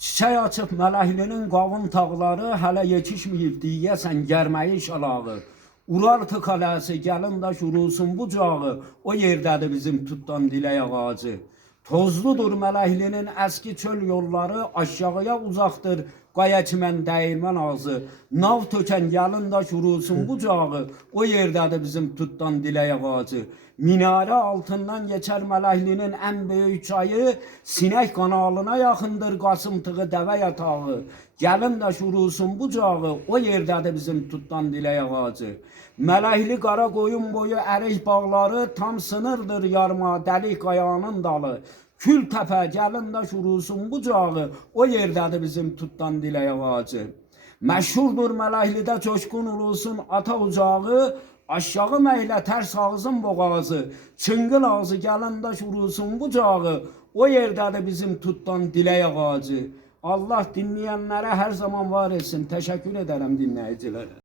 Çiçək açıb Mələhlinin qavun tağları, hələ yetişməyib deyəsən gərməyi şalağı. Urartu qaləsi gəlin də şurusun bucağı, o yerdədir bizim tutdan dilək ağacı. Tozludur Mələhlinin əski çöl yolları, aşağıya uzaqdır qaya çimən dəyirmən ağzı. Nav tökən gəlin də şurusun bucağı, o yerdədir bizim tutdan dilək ağacı. Minare altından geçer Mələhlinin en büyük çayı, sinek kanalına yakındır Qasımtığı dəvə yatağı. Gəlin də şurusun bucağı, o yerdədir bizim tutdan dilək ağacı. Mələhli qara qoyun boyu ərik bağları, tam sınırdır yarma dəlik qayanın dalı. Kül təpə gəlin də şurusun bucağı, o yerdədir bizim tutdan dilək ağacı. Məşhurdur Mələhlidə coşkun ulusun ata ucağı, aşağı meylə tərs ağzın boğazı, çıngıl ağzı gəlində şurusun bucağı, o yerdədir bizim tutdan dilək ağacı. Allah dinləyənlərə hər zaman var etsin. Təşəkkür edərəm dinləyicilərə.